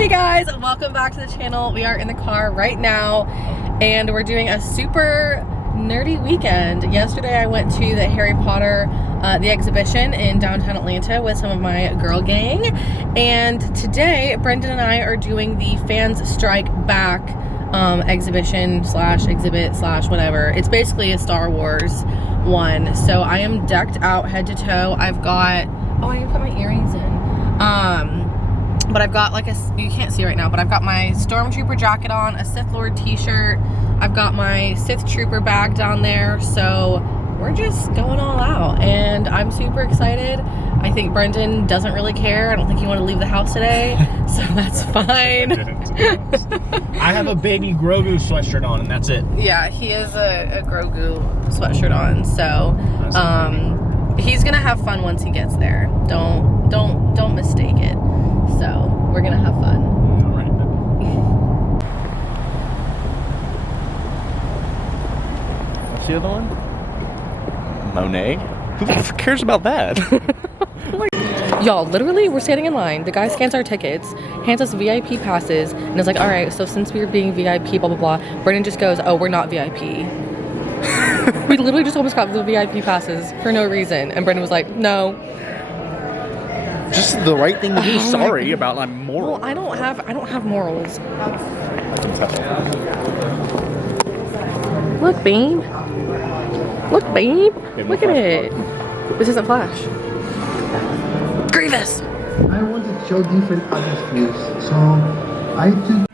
Hey guys, welcome back to the channel. We are in the car right now and we're doing a super nerdy weekend. Yesterday I went to the Harry Potter the exhibition in downtown Atlanta with some of my girl gang, and today Brenden and I are doing the Fans Strike Back exhibition slash exhibit slash whatever. It's basically a Star Wars one. So I am decked out head to toe. I've got, oh, I need to put my earrings in. But I've got like a, you can't see right now, but I've got my Stormtrooper jacket on, a Sith Lord t-shirt. I've got my Sith Trooper bag down there. So we're just going all out and I'm super excited. I think Brenden doesn't really care. I don't think he wanted to leave the house today, so that's fine. I have a baby Grogu sweatshirt on and that's it. Yeah, he has a Grogu sweatshirt on, so he's gonna have fun once he gets there. Don't mistake it. So we're gonna have fun. All right. What's the other one? Monet? Who the f cares about that? Y'all, literally, we're standing in line. The guy scans our tickets, hands us VIP passes, and is like, all right, so since we're being VIP, blah, blah, blah, Brenden just goes, oh, we're not VIP. We literally just almost got the VIP passes for no reason. And Brenden was like, no. Just the right thing to do. Sorry about my morals. Well, I don't have morals. Look, babe. Look, babe. Look at it. This isn't Flash. Grievous. I want to show different other views, so I took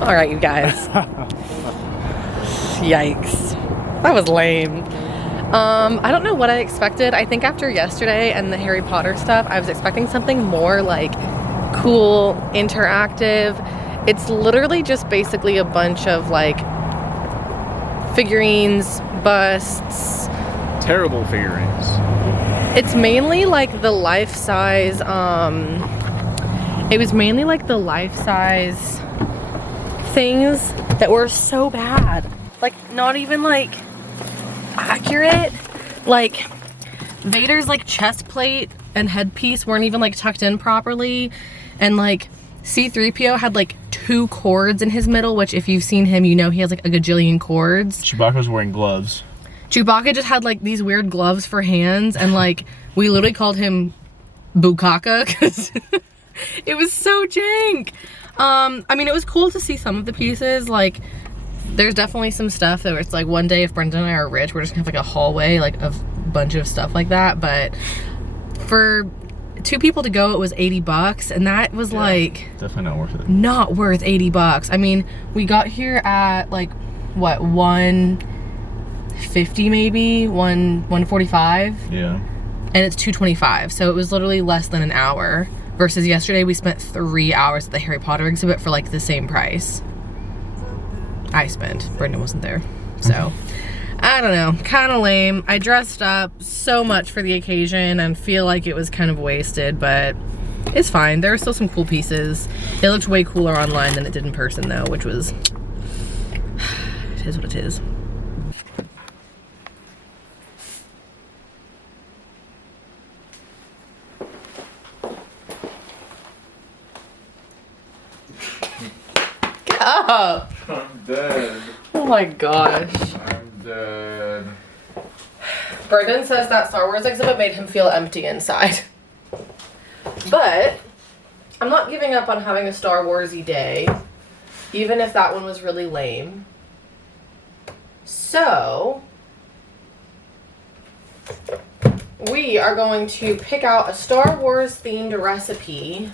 All right, you guys. Yikes. That was lame. I don't know what I expected. I think after yesterday and the Harry Potter stuff, I was expecting something more like cool, interactive. It's literally just basically a bunch of like figurines, busts. Terrible figurines. It's mainly like the life-size, it was mainly like the life-size things that were so bad. Like, not even like accurate. Like, Vader's like chest plate and headpiece weren't even like tucked in properly. And like, C-3PO had like 2 cords in his middle, which if you've seen him, you know he has like a gajillion cords. Chewbacca's wearing gloves. Chewbacca just had like these weird gloves for hands, and like we literally called him Bukaka because it was so jank. I mean, it was cool to see some of the pieces. Like, there's definitely some stuff that it's like one day if Brenden and I are rich, we're just gonna have like a hallway like of a bunch of stuff like that. But for 2 people to go, it was $80, and that was like definitely not worth it. Not worth $80. I mean, we got here at like what, 150 maybe, 145. Yeah. And it's $225, so it was literally less than an hour. Versus yesterday, we spent 3 hours at the Harry Potter exhibit for like the same price. I spent. Brenden wasn't there, so. I don't know, kind of lame. I dressed up so much for the occasion and feel like it was kind of wasted, but it's fine. There are still some cool pieces. It looked way cooler online than it did in person though, which was, it is what it is. Get up! I'm dead. Oh my gosh. I'm dead. Brenden says that Star Wars exhibit made him feel empty inside. But I'm not giving up on having a Star Wars-y day, even if that one was really lame. So we are going to pick out a Star Wars themed recipe,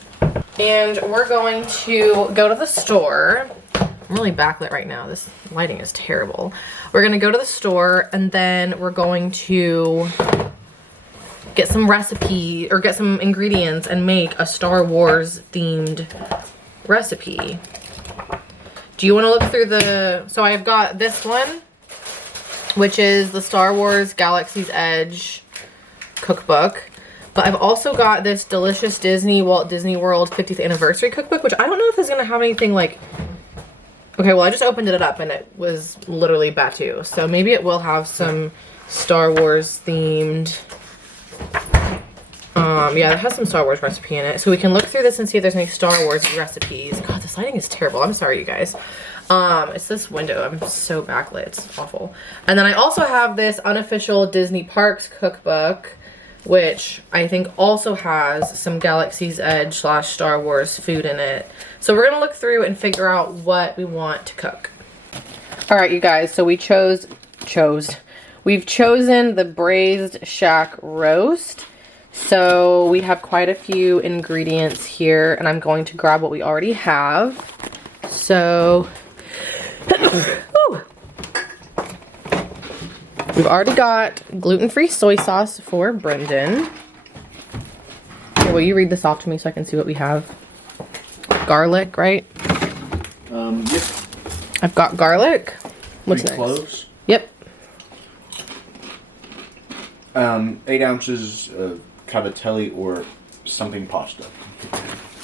and we're going to go to the store. I'm really backlit right now. This lighting is terrible. We're gonna go to the store, and then we're going to get some recipe or get some ingredients and make a Star Wars themed recipe. Do you want to look through the, so I've got this one, which is the Star Wars Galaxy's Edge cookbook. But I've also got this Delicious Disney Walt Disney World 50th Anniversary cookbook, which I don't know if it's gonna have anything like, okay, well, I just opened it up and it was literally Batu. So maybe it will have some Star Wars themed, yeah, it has some Star Wars recipe in it. So we can look through this and see if there's any Star Wars recipes. God, this lighting is terrible. I'm sorry, you guys. It's this window. I'm so backlit. It's awful. And then I also have this unofficial Disney Parks cookbook, which I think also has some Galaxy's Edge / Star Wars food in it. So we're gonna look through and figure out what we want to cook. All right, you guys, so we've chosen the braised Shaak Roast. So we have quite a few ingredients here, and I'm going to grab what we already have. So, we've already got gluten-free soy sauce for Brenden. Here, will you read this off to me so I can see what we have? Garlic, right? Yep. I've got garlic. What's 3 next? cloves. Yep. 8 ounces of cavatelli or something pasta.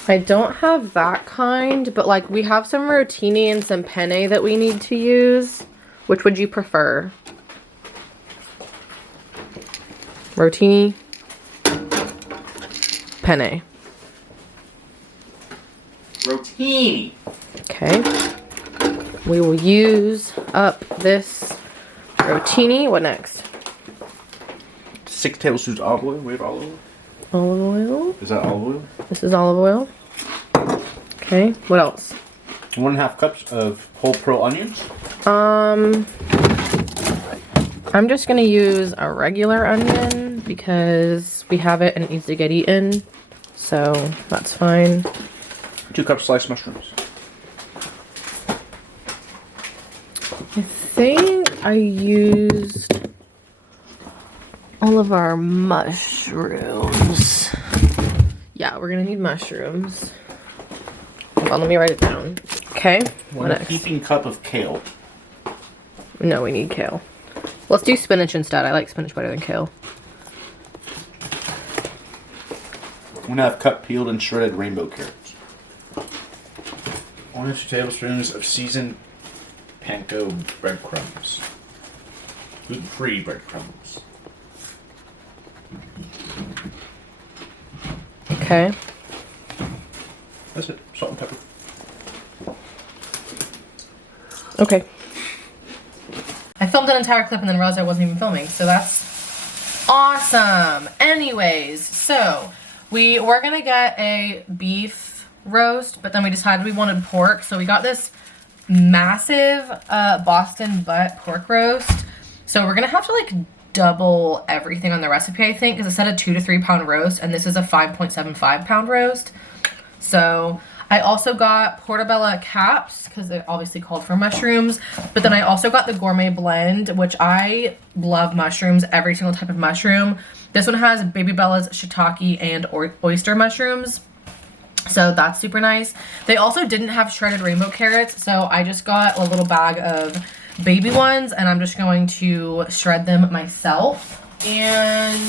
I don't have that kind, but like we have some rotini and some penne that we need to use. Which would you prefer? Rotini, penne. Rotini. Okay. We will use up this rotini. What next? 6 tablespoons olive oil. We have olive oil. Olive oil. Is that olive oil? This is olive oil. Okay. What else? 1.5 cups of whole pearl onions. I'm just gonna use a regular onion because we have it and it needs to get eaten. So that's fine. 2 cups sliced mushrooms. I think I used all of our mushrooms. Yeah, we're gonna need mushrooms. Hold on, let me write it down. Okay, what next? Heaping cup of kale. No, we need kale. Let's do spinach instead. I like spinach better than kale. I'm gonna have cut, peeled, and shredded rainbow carrots. 1 or 2 tablespoons of seasoned panko breadcrumbs. Gluten-free breadcrumbs. Okay. That's it. Salt and pepper. Okay. I filmed an entire clip and then realized I wasn't even filming, so that's awesome. Anyways, so we were gonna get a beef roast, but then we decided we wanted pork, so we got this massive Boston butt pork roast. So we're gonna have to like double everything on the recipe, I think, because it said a 2 to 3 pound roast, and this is a 5.75 pound roast. So I also got portobello caps because they're obviously called for mushrooms, but then I also got the gourmet blend, which I love mushrooms, every single type of mushroom. This one has baby bellas, shiitake, and oyster mushrooms. So that's super nice. They also didn't have shredded rainbow carrots, so I just got a little bag of baby ones, and I'm just going to shred them myself. And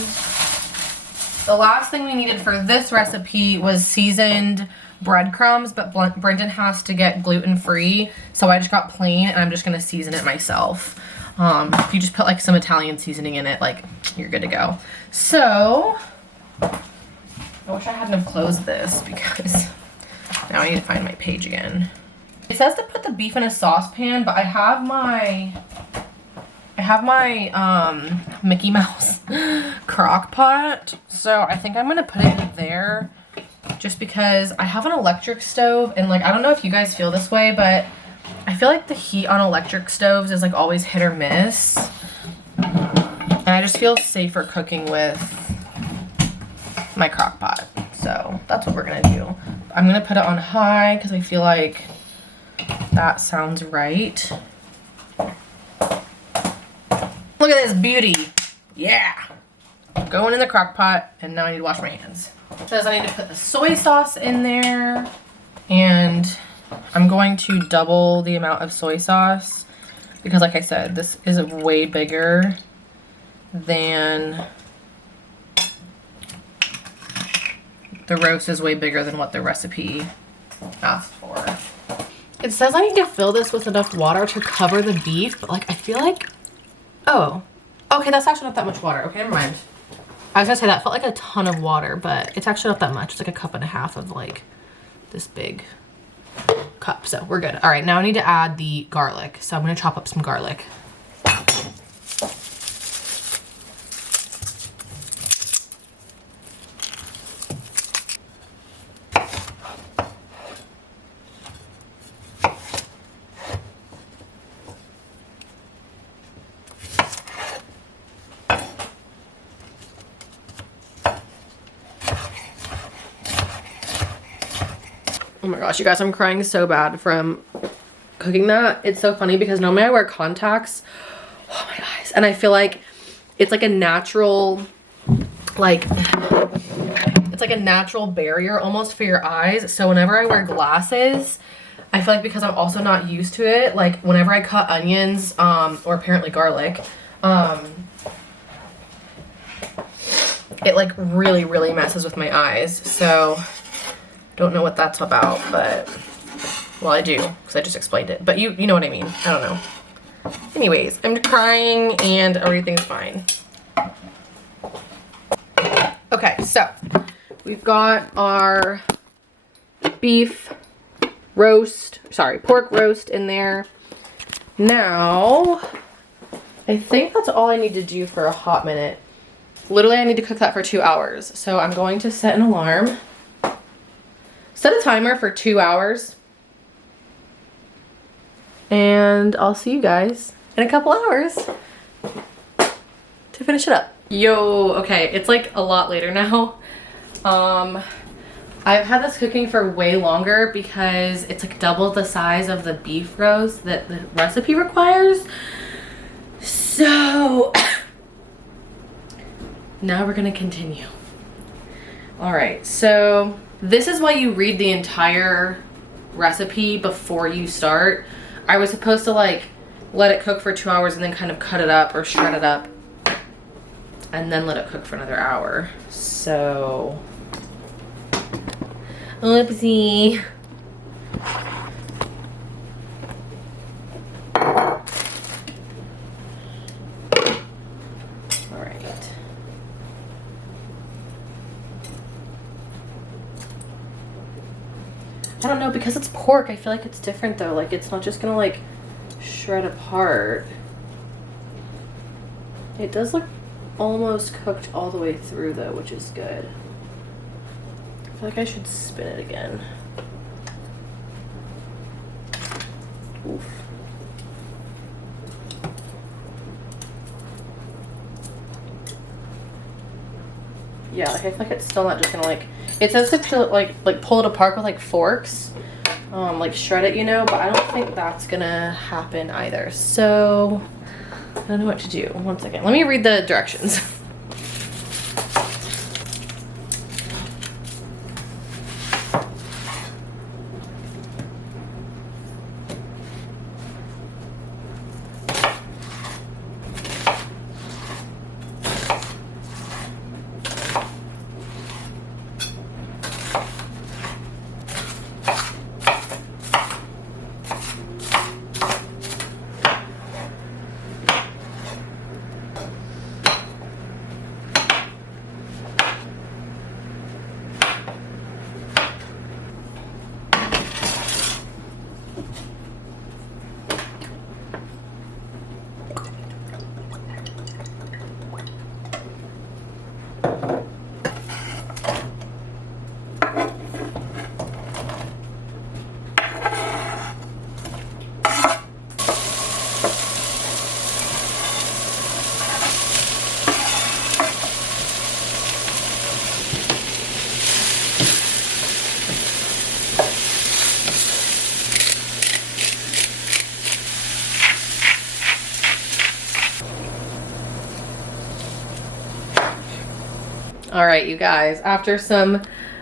the last thing we needed for this recipe was seasoned breadcrumbs, but Brenden has to get gluten-free, so I just got plain, and I'm just gonna season it myself. If you just put like some Italian seasoning in it, like, you're good to go. So I wish I hadn't have closed this because now I need to find my page again. It says to put the beef in a saucepan, but I have my Mickey Mouse crock pot, so I think I'm gonna put it in there just because I have an electric stove, and like, I don't know if you guys feel this way, but I feel like the heat on electric stoves is like always hit or miss, and I just feel safer cooking with my crock pot. So that's what we're gonna do. I'm gonna put it on high because I feel like that sounds right. Look at this beauty. Yeah. Going in the crock pot, and now I need to wash my hands. It says I need to put the soy sauce in there, and I'm going to double the amount of soy sauce because, like I said, this is way bigger than the roast is way bigger than what the recipe asked for. It says I need to fill this with enough water to cover the beef, but like I feel like, oh, okay, that's actually not that much water. Okay, never mind. I was gonna say that felt like a ton of water, but it's actually not that much. It's like a cup and a half of like this big cup, so we're good. All right, now I need to add the garlic. So I'm gonna chop up some garlic. Oh my gosh, you guys, I'm crying so bad from cooking that. It's so funny because normally I wear contacts. Oh my eyes. And I feel like it's like a natural, like, it's like a natural barrier almost for your eyes. So whenever I wear glasses, I feel like because I'm also not used to it, like whenever I cut onions, or apparently garlic, it like really, really messes with my eyes. So don't know what that's about, but, well, I do, because I just explained it. But you know what I mean. I don't know. Anyways, I'm crying and everything's fine. Okay, so we've got our beef roast, sorry, pork roast in there. Now, I think that's all I need to do for a hot minute. Literally, I need to cook that for 2 hours. So I'm going to set an alarm. Set a timer for 2 hours, and I'll see you guys in a couple hours to finish it up. Yo, okay, it's like a lot later now. I've had this cooking for way longer because it's like double the size of the beef roast that the recipe requires. So now we're gonna continue. All right, so this is why you read the entire recipe before you start. I was supposed to like let it cook for 2 hours and then kind of cut it up or shred it up and then let it cook for another hour. So, oopsie. All right. I don't know, because it's pork, I feel like it's different though. Like it's not just gonna like shred apart. It does look almost cooked all the way through though, which is good. I feel like I should spin it again. Oof. Yeah, like I feel like it's still not just gonna like, it says to like pull it apart with like forks, like shred it, you know, but I don't think that's gonna happen either. So I don't know what to do. One second, let me read the directions. All right, you guys, after some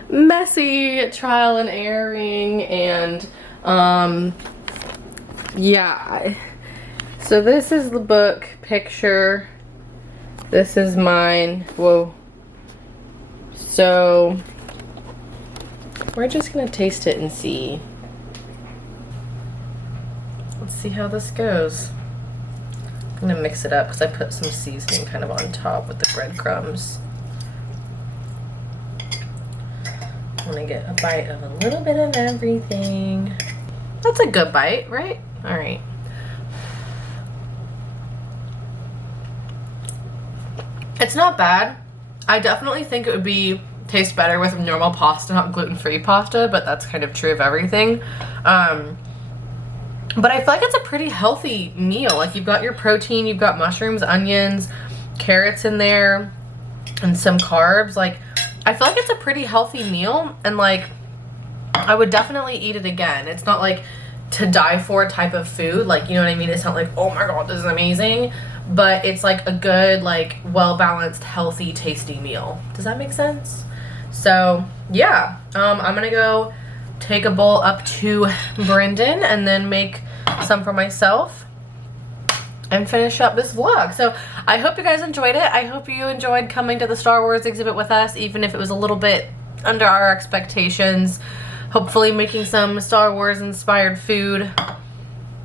messy trial and erroring and yeah, so this is the book picture, this is mine. Whoa. So we're just gonna taste it and see. Let's see how this goes. I'm gonna mix it up because I put some seasoning kind of on top with the breadcrumbs. I want to get a bite of a little bit of everything. That's a good bite, right? All right. It's not bad. I definitely think it would taste better with normal pasta, not gluten-free pasta, but that's kind of true of everything. But I feel like it's a pretty healthy meal. Like you've got your protein, you've got mushrooms, onions, carrots in there, and some carbs. Like I feel like it's a pretty healthy meal, and like I would definitely eat it again. It's not like to die for type of food, like, you know what I mean? It's not like, oh my god, this is amazing, but it's like a good, like, well-balanced, healthy, tasty meal. Does that make sense? So yeah, I'm gonna go take a bowl up to Brenden and then make some for myself and finish up this vlog. So I hope you guys enjoyed it. I hope you enjoyed coming to the Star Wars exhibit with us, even if it was a little bit under our expectations. Hopefully making some Star Wars inspired food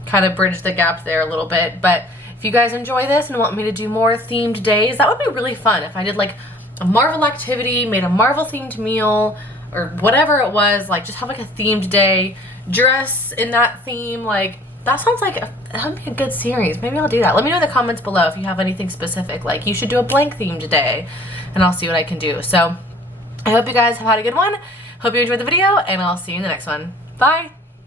kind of bridge the gap there a little bit. But if you guys enjoy this and want me to do more themed days, that would be really fun if I did like a Marvel activity, made a Marvel themed meal, or whatever it was, like just have like a themed day, dress in that theme. Like that sounds like that would be a good series. Maybe I'll do that. Let me know in the comments below if you have anything specific, like you should do a blank themed day, and I'll see what I can do. So I hope you guys have had a good one. Hope you enjoyed the video, and I'll see you in the next one. Bye.